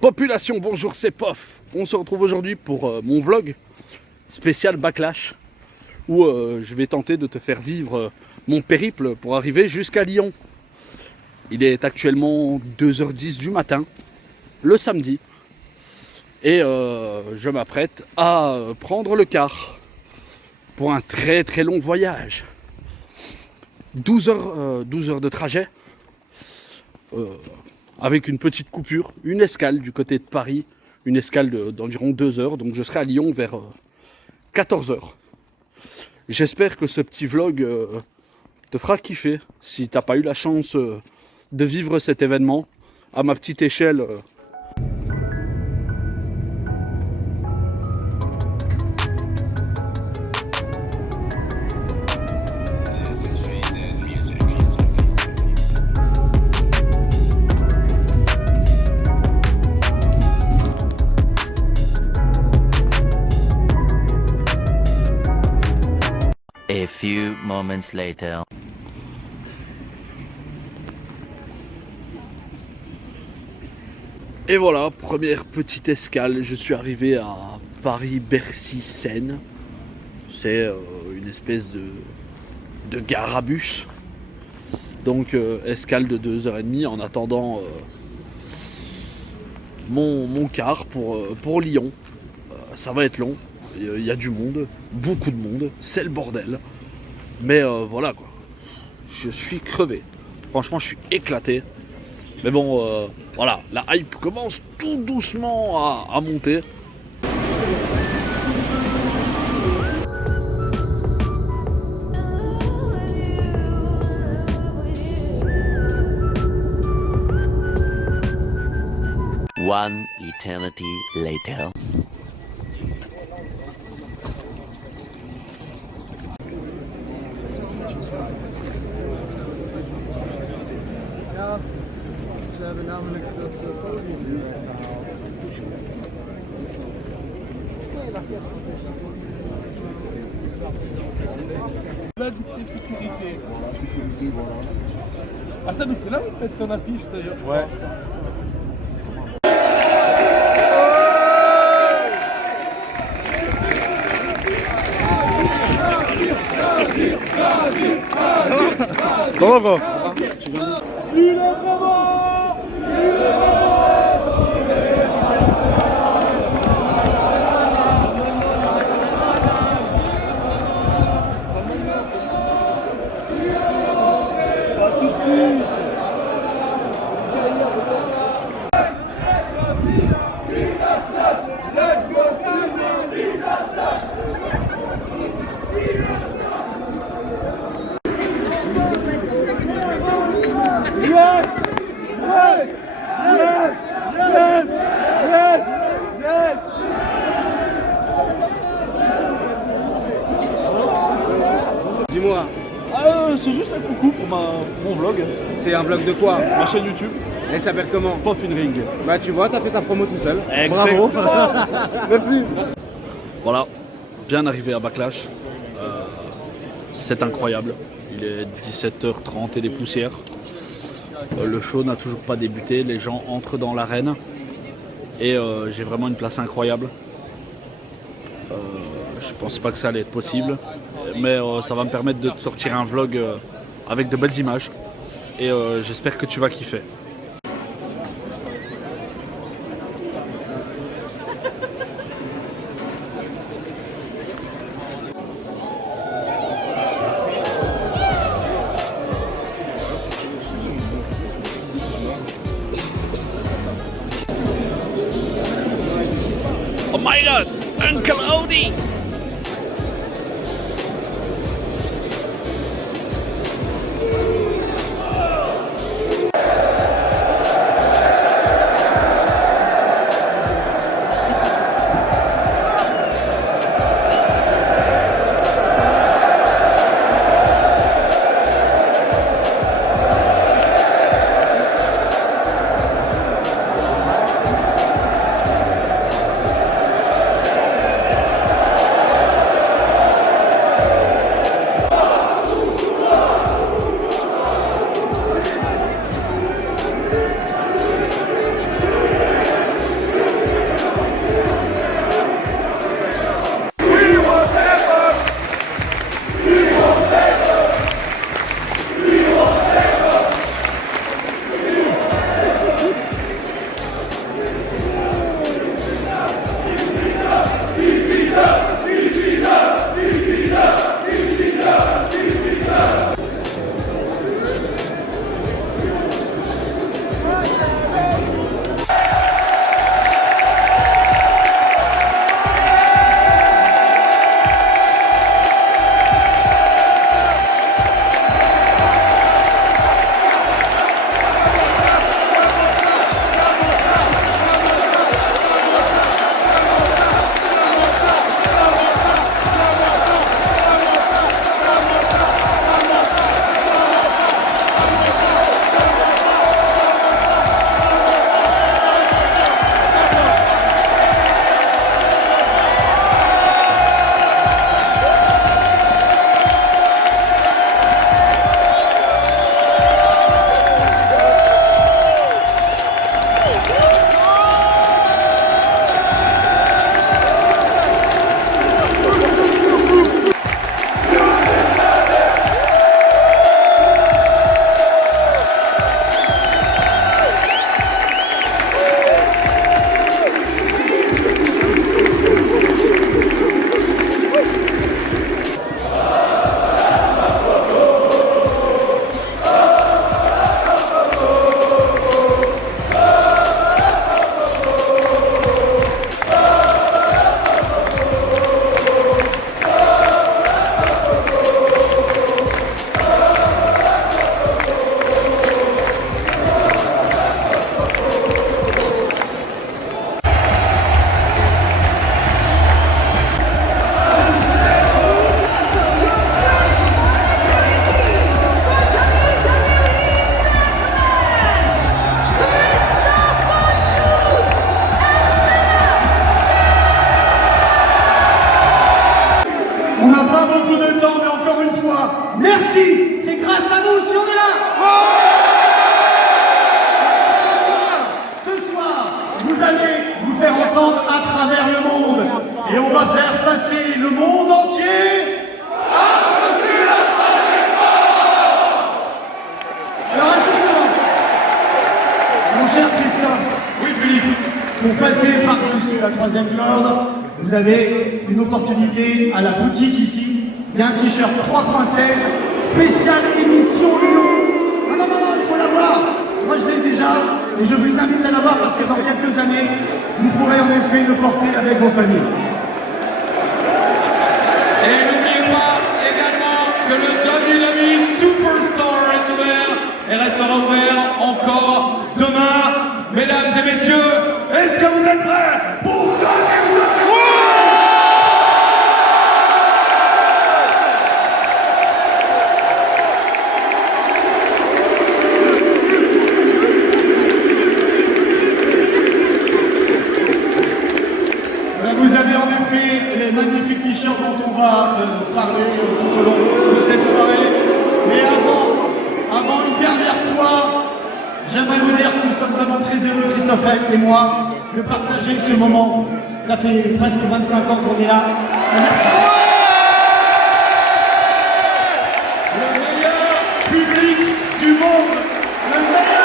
Population, bonjour, c'est Pof. On se retrouve aujourd'hui pour mon vlog spécial Backlash où je vais tenter de te faire vivre mon périple pour arriver jusqu'à Lyon. Il est actuellement 2h10 du matin, le samedi, et je m'apprête à prendre le car pour un très très long voyage. 12 heures de trajet. Avec une petite coupure, une escale du côté de Paris, une escale d'environ 2 heures, donc je serai à Lyon vers 14 heures. J'espère que ce petit vlog te fera kiffer, si t'as pas eu la chance de vivre cet événement à ma petite échelle. A few moments later. Et voilà, première petite escale, je suis arrivé à Paris-Bercy-Seine. C'est une espèce de gare à bus. Donc escale de 2h30 en attendant mon car pour Lyon. Ça va être long, il y a du monde, beaucoup de monde, c'est le bordel. Mais voilà quoi, je suis crevé. Franchement, je suis éclaté. Mais bon, voilà, la hype commence tout doucement à monter. One eternity later. Ja, ze hebben namelijk dat podium nu weggehaald. Là, de sécurité. Voilà, sécurité, voilà. Ah, ça nous fait là, peut-être son affiche d'ailleurs. Ouais. Ça va quoi? Dis-moi, C'est juste un coucou pour mon vlog, c'est un vlog de quoi? ma chaîne YouTube, Elle s'appelle comment? Pof in Ring. Bah tu vois, t'as fait ta promo tout seul. Exactement. Bravo. Merci. Voilà, bien arrivé à Backlash. C'est incroyable. Il est 17h30 et des poussières. Le show n'a toujours pas débuté. Les gens entrent dans l'arène. Et j'ai vraiment une place incroyable. Je pensais pas que ça allait être possible. Mais ça va me permettre de te sortir un vlog avec de belles images. Et j'espère que tu vas kiffer. Oh my god, Uncle Odie! allez vous faire entendre à travers le monde. Et on va faire passer le monde entier. Alors justement, mon cher Christian, oui Philippe, pour passer par-dessus la troisième corde, vous avez une opportunité à la boutique ici. Il y a un t-shirt 3.16, spécial édition Lyon. Non, il faut l'avoir. Moi je l'ai déjà et je vous invite à l'avoir parce que dans quelques années, vous pourrez en effet le porter avec vos familles. Et n'oubliez pas également que le Dynamic Superstore est ouvert et restera ouvert encore demain. Mesdames et messieurs, est-ce que vous êtes prêts pour Vous avez en effet les magnifiques t-shirts dont on va parler tout au long de cette soirée. Mais avant une dernière fois, j'aimerais vous dire que nous sommes vraiment très heureux, Christophe et moi, de partager ce moment. Ça fait presque 25 ans qu'on est là. le meilleur public du monde, le meilleur.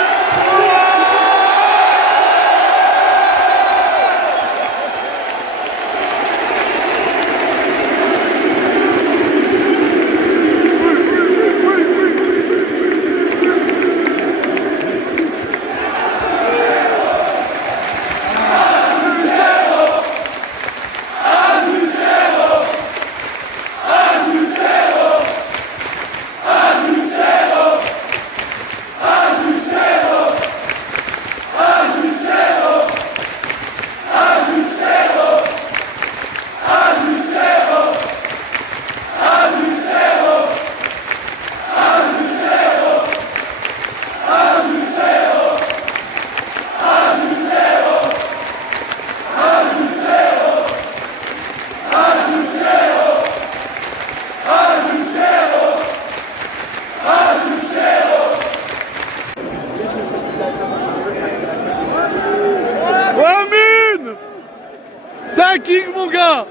Amin! T'es king, mon gars!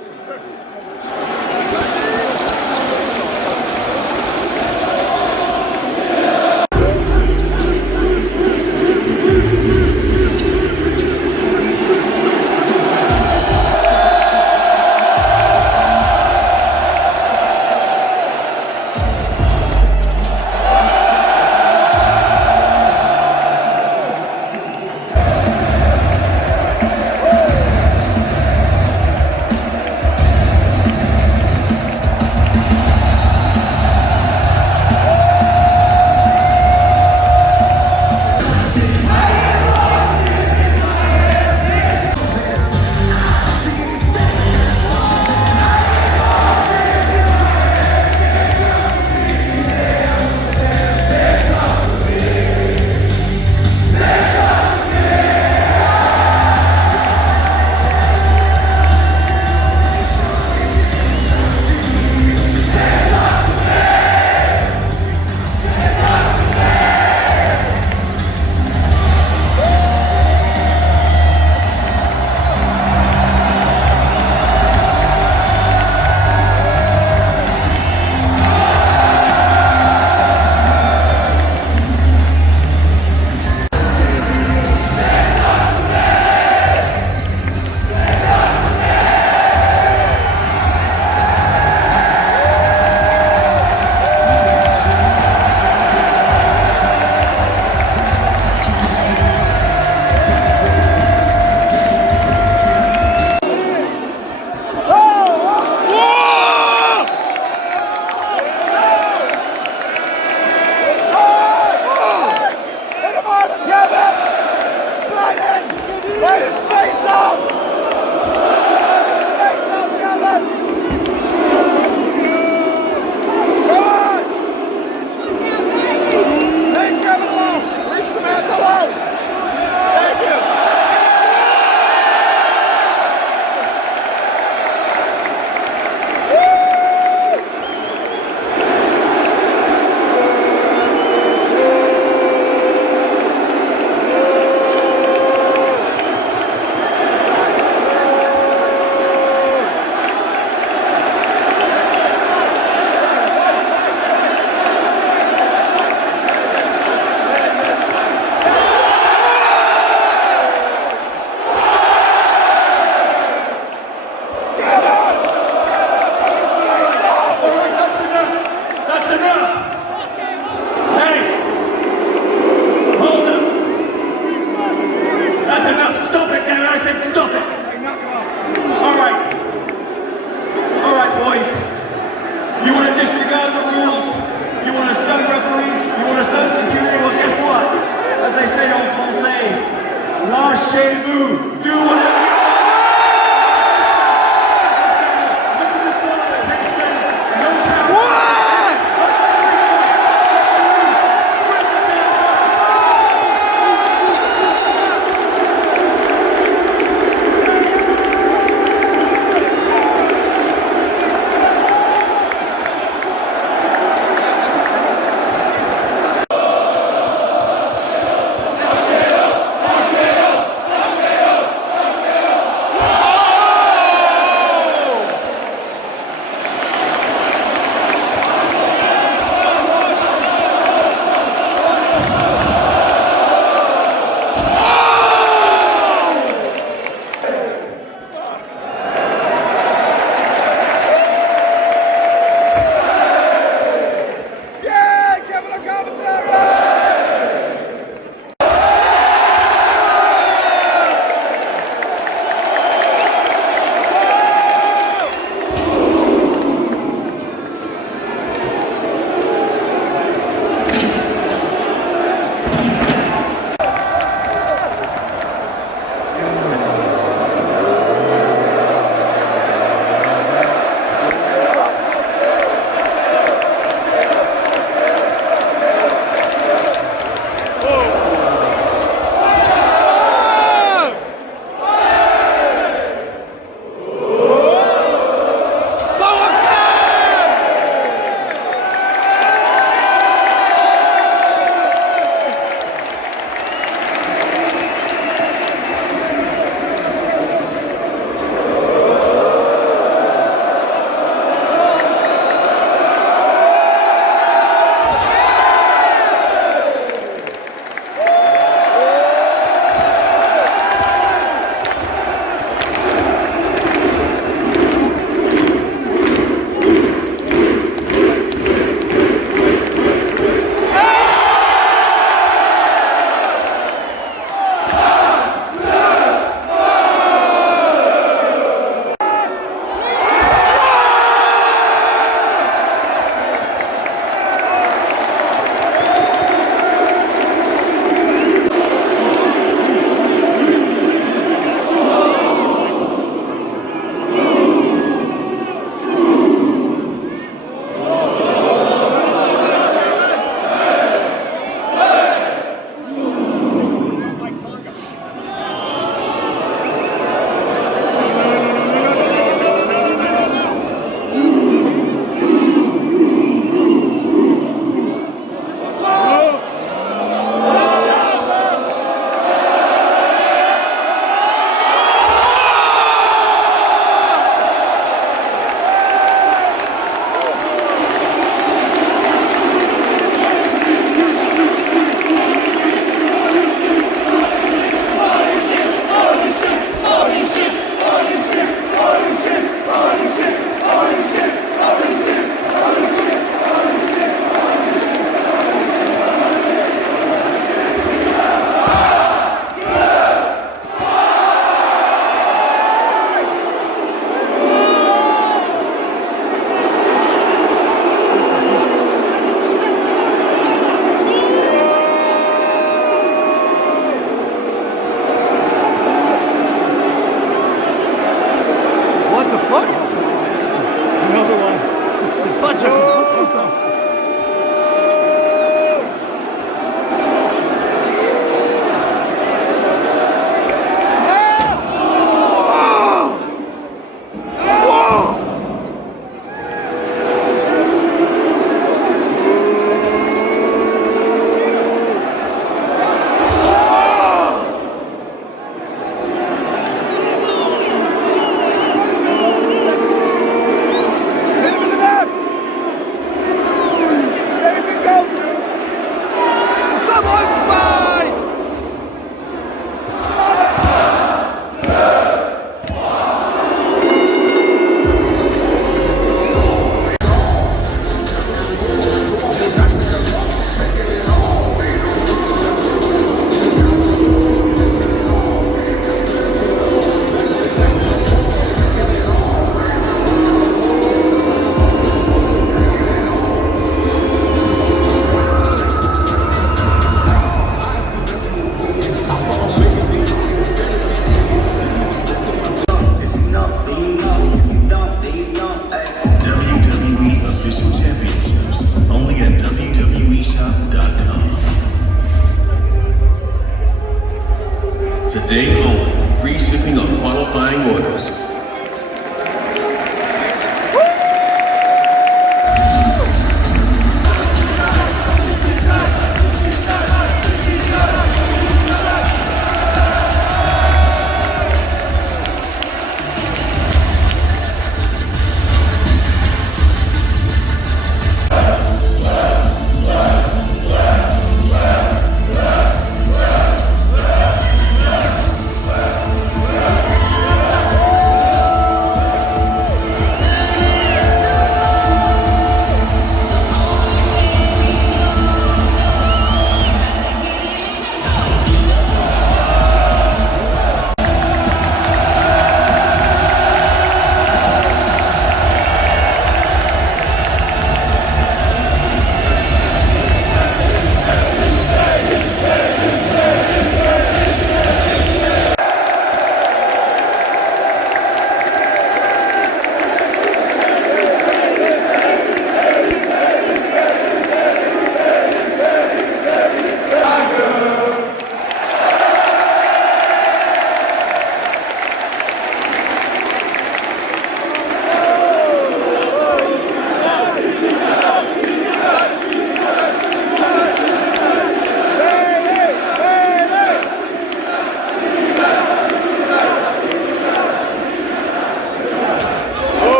Ghost.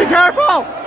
Be careful!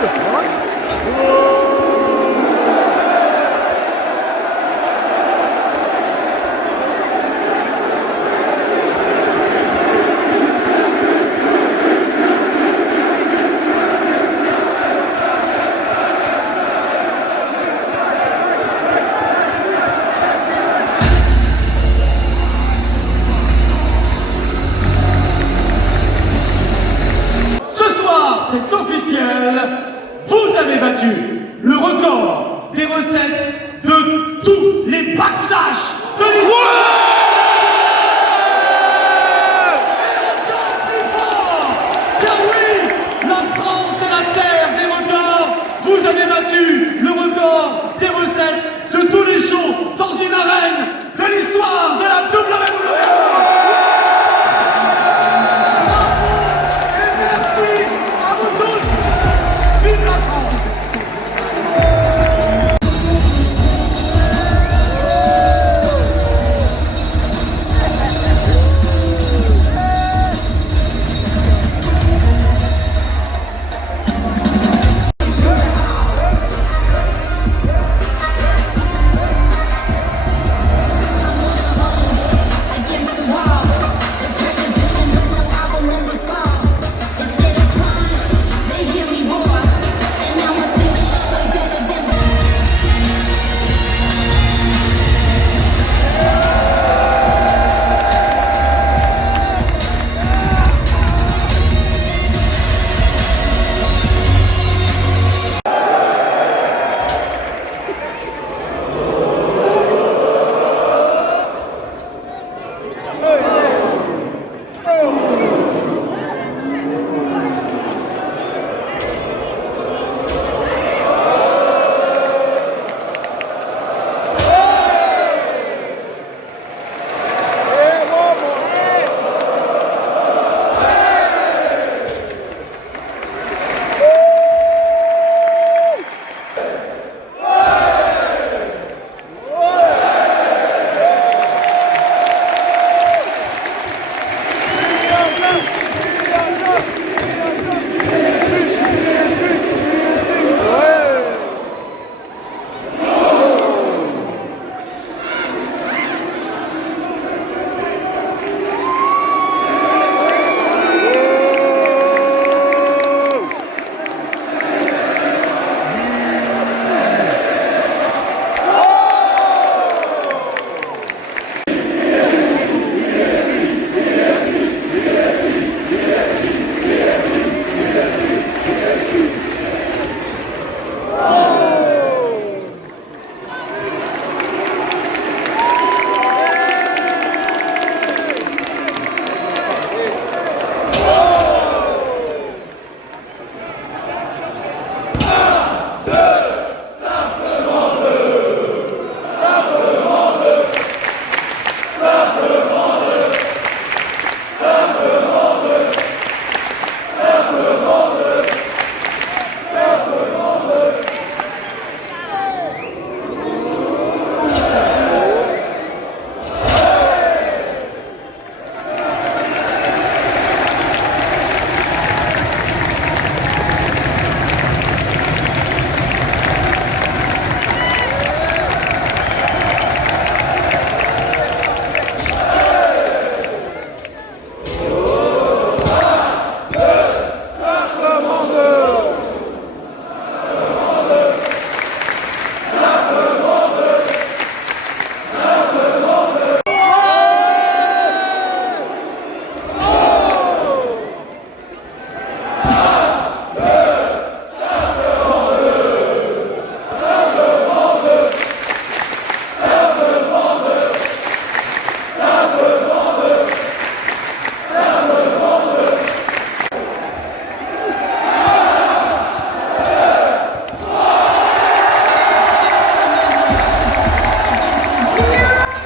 the fuck? C'est officiel, vous avez battu le record des recettes de tous les backlash de l'histoire. Car oui, la France est la terre des records. Vous avez battu le record des recettes de tous les shows dans une arène de l'histoire de la WWE. Vive la France!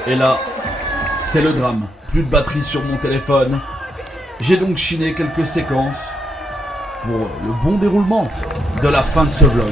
Et là, c'est le drame. Plus de batterie sur mon téléphone. J'ai donc chiné quelques séquences pour le bon déroulement de la fin de ce vlog.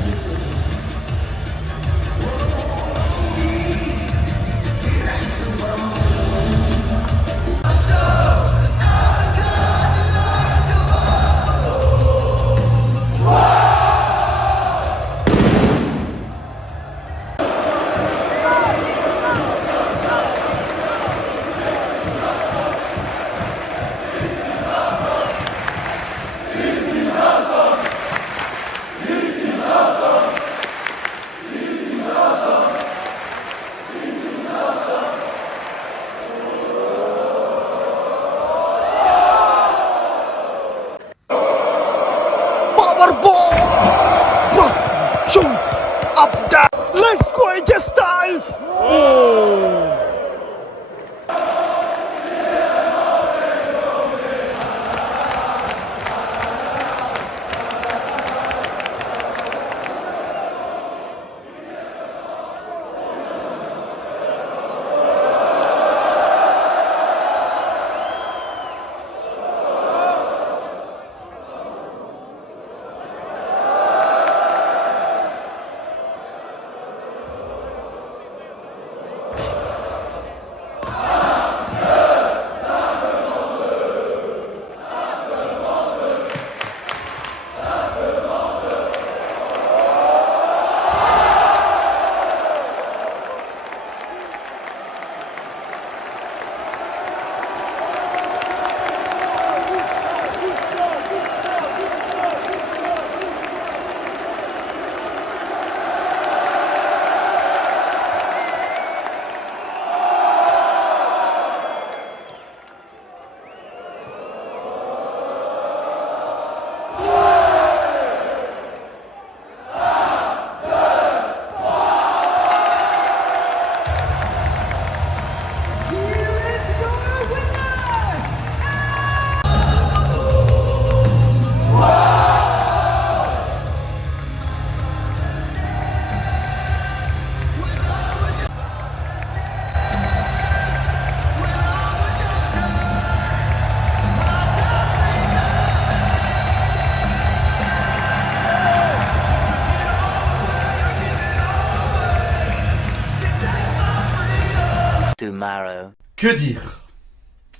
tomorrow. Que dire?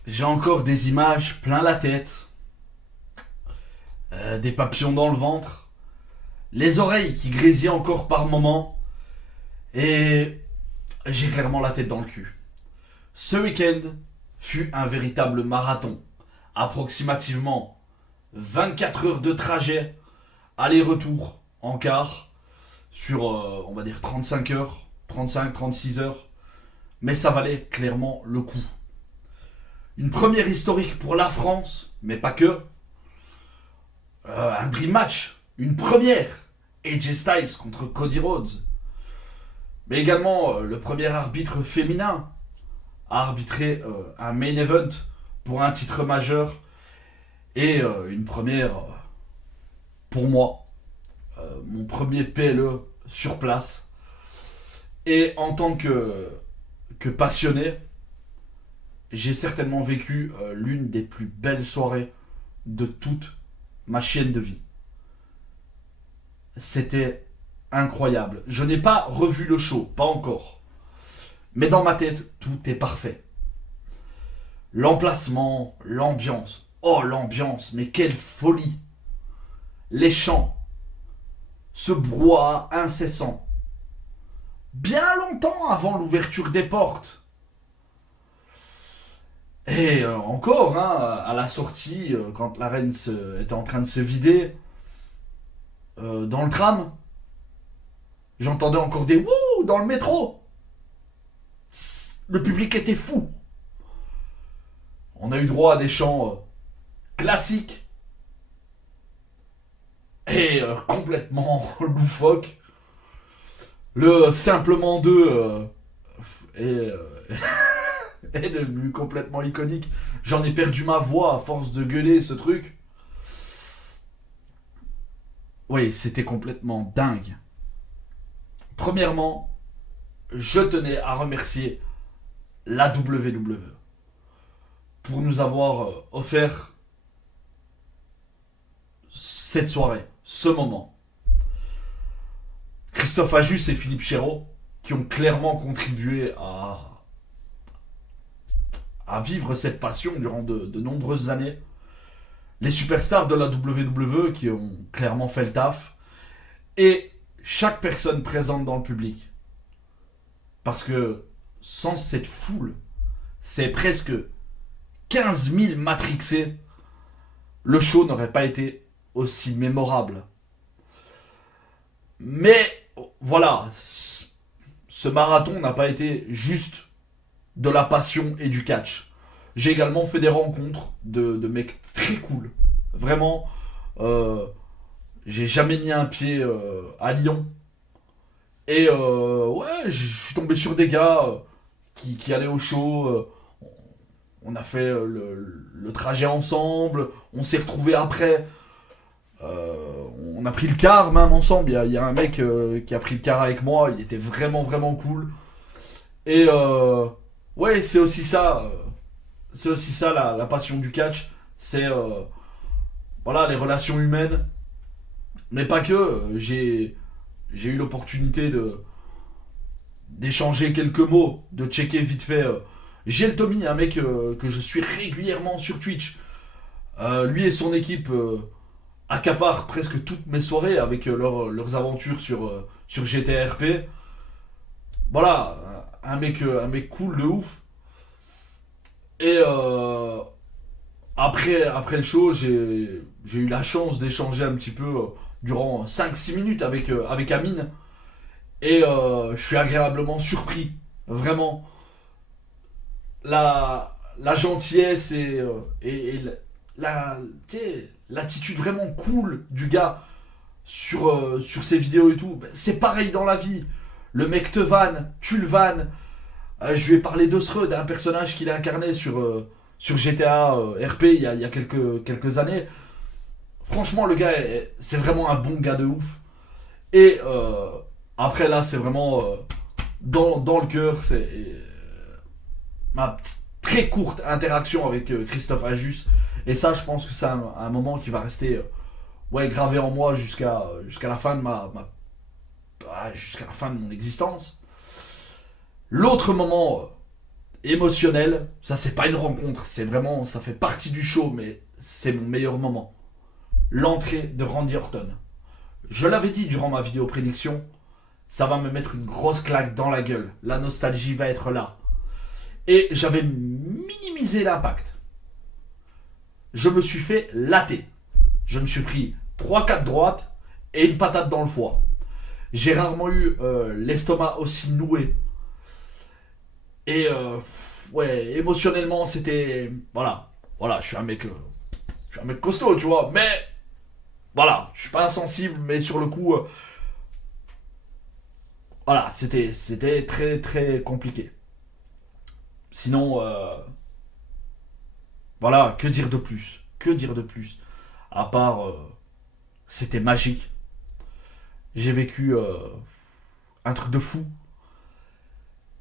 J'ai encore des images plein la tête. Des papillons dans le ventre. Les oreilles qui grésillent encore par moments. Et j'ai clairement la tête dans le cul. Ce week-end fut un véritable marathon. Approximativement 24 heures de trajet, aller-retour en car, sur on va dire 35 heures, 35-36 heures. Mais ça valait clairement le coup. Une première historique pour la France, mais pas que. Un dream match, une première. AJ Styles contre Cody Rhodes. Mais également le premier arbitre féminin à arbitrer un main event pour un titre majeur. Et une première pour moi. Mon premier PLE sur place. Et en tant que passionné, j'ai certainement vécu l'une des plus belles soirées de toute ma chaîne de vie. C'était incroyable. Je n'ai pas revu le show, pas encore. Mais dans ma tête, tout est parfait. L'emplacement, l'ambiance. Oh, l'ambiance, mais quelle folie. Les chants. Ce brouhaha incessant. Bien longtemps avant l'ouverture des portes. Et encore, à la sortie, quand l'arène était en train de se vider, dans le tram, j'entendais encore des wouh dans le métro. Le public était fou. On a eu droit à des chants classiques et complètement loufoques. Le simplement deux est devenu complètement iconique. J'en ai perdu ma voix à force de gueuler ce truc. Oui, c'était complètement dingue. Premièrement, je tenais à remercier la WWE pour nous avoir offert cette soirée, ce moment. Christophe Ajus et Philippe Chéreau, qui ont clairement contribué à vivre cette passion durant de nombreuses années. Les superstars de la WWE qui ont clairement fait le taf. Et chaque personne présente dans le public. Parce que sans cette foule, c'est presque 15 000 matrixés, le show n'aurait pas été aussi mémorable. Mais voilà, ce marathon n'a pas été juste de la passion et du catch. J'ai également fait des rencontres de mecs très cool. Vraiment, j'ai jamais mis un pied à Lyon. Et ouais, je suis tombé sur des gars qui allaient au show. On a fait le trajet ensemble. On s'est retrouvés après. On a pris le car même ensemble. Il y a un mec qui a pris le car avec moi. Il était vraiment vraiment cool. Et ouais, c'est aussi ça. C'est aussi ça la passion du catch. C'est voilà, les relations humaines. Mais pas que. J'ai eu l'opportunité d'échanger quelques mots, de checker vite fait. J'ai le Tommy, un mec que je suis régulièrement sur Twitch. Lui et son équipe accaparent presque toutes mes soirées avec leurs aventures sur GTA RP. Voilà, un mec cool de ouf. Et après le show, j'ai eu la chance d'échanger un petit peu durant 5-6 minutes avec Amine. Et je suis agréablement surpris. Vraiment. La gentillesse et l'attitude vraiment cool du gars sur ses vidéos et tout. C'est pareil dans la vie. Le mec te vanne, tu le vannes. Je lui ai parlé d'Osred, un personnage qu'il a incarné sur GTA RP il y a quelques années. Franchement, le gars, c'est vraiment un bon gars de ouf. Et après là, c'est vraiment dans le cœur. C'est ma petite, très courte interaction avec Christophe Ajus. Et ça, je pense que c'est un moment qui va rester gravé en moi jusqu'à la fin de jusqu'à la fin de mon existence. L'autre moment émotionnel. Ça, c'est pas une rencontre, c'est vraiment, ça fait partie du show, mais c'est mon meilleur moment. L'entrée de Randy Orton. Je l'avais dit durant ma vidéo prédiction, ça va me mettre une grosse claque dans la gueule. La nostalgie va être là. Et j'avais minimisé l'impact. Je me suis fait latter. Je me suis pris 3-4 droites et une patate dans le foie. J'ai rarement eu l'estomac aussi noué. Et ouais, émotionnellement, c'était... Voilà, je suis un mec costaud, tu vois. Mais, voilà, je suis pas insensible, mais sur le coup... voilà, c'était très très compliqué. Sinon, voilà, que dire de plus? Que dire de plus? À part, c'était magique. J'ai vécu un truc de fou.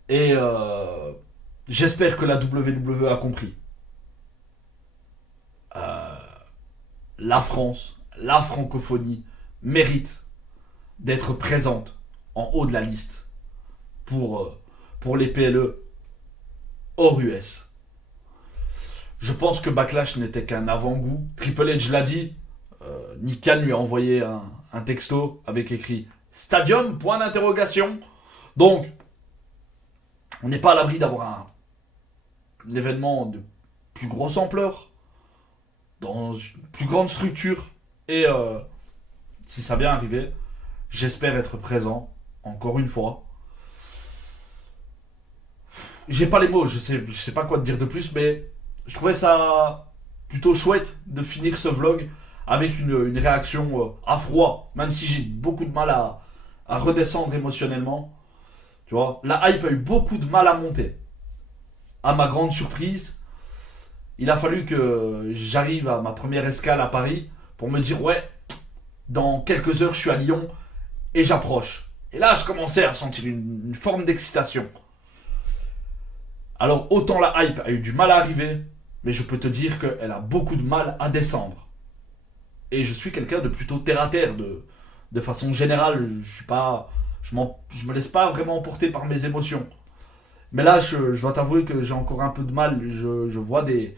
Et j'espère que la WWE a compris. La France, la francophonie mérite d'être présente en haut de la liste pour les PLE hors US. Je pense que Backlash n'était qu'un avant-goût. Triple H l'a dit. Nick Khan lui a envoyé un texto avec écrit Stadium, point d'interrogation. Donc, on n'est pas à l'abri d'avoir un événement de plus grosse ampleur, dans une plus grande structure. Et si ça vient arriver, j'espère être présent, encore une fois. J'ai pas les mots, je sais pas quoi te dire de plus, mais je trouvais ça plutôt chouette de finir ce vlog avec une réaction à froid, même si j'ai beaucoup de mal à redescendre émotionnellement. Tu vois, la hype a eu beaucoup de mal à monter. À ma grande surprise, il a fallu que j'arrive à ma première escale à Paris pour me dire ouais, dans quelques heures je suis à Lyon et j'approche. Et là je commençais à sentir une forme d'excitation. Alors autant la hype a eu du mal à arriver, mais je peux te dire qu'elle a beaucoup de mal à descendre. Et je suis quelqu'un de plutôt terre à terre, de façon générale. Je me laisse pas vraiment emporter par mes émotions. Mais là, je dois t'avouer que j'ai encore un peu de mal. Je vois des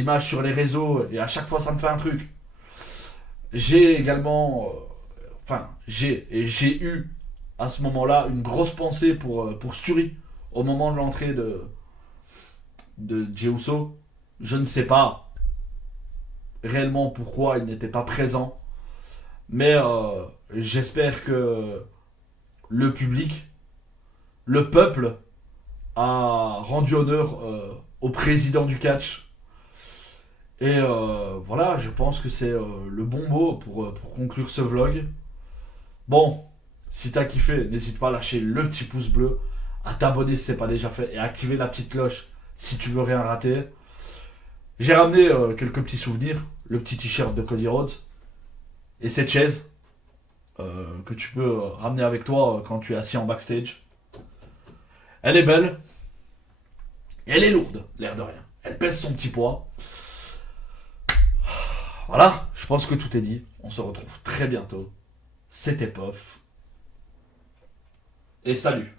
images sur les réseaux et à chaque fois ça me fait un truc. J'ai également... j'ai eu à ce moment-là une grosse pensée pour Sturi au moment de l'entrée de Jey Uso. Je ne sais pas réellement pourquoi il n'était pas présent. Mais j'espère que le public, le peuple a rendu honneur au président du catch. Et voilà, je pense que c'est le bon mot pour conclure ce vlog. Bon, si t'as kiffé, n'hésite pas à lâcher le petit pouce bleu, à t'abonner si c'est pas déjà fait et à activer la petite cloche si tu veux rien rater. J'ai ramené quelques petits souvenirs, le petit t-shirt de Cody Rhodes et cette chaise que tu peux ramener avec toi quand tu es assis en backstage. Elle est belle, et elle est lourde, l'air de rien. Elle pèse son petit poids. Voilà, je pense que tout est dit. On se retrouve très bientôt. C'était Pof. Et salut.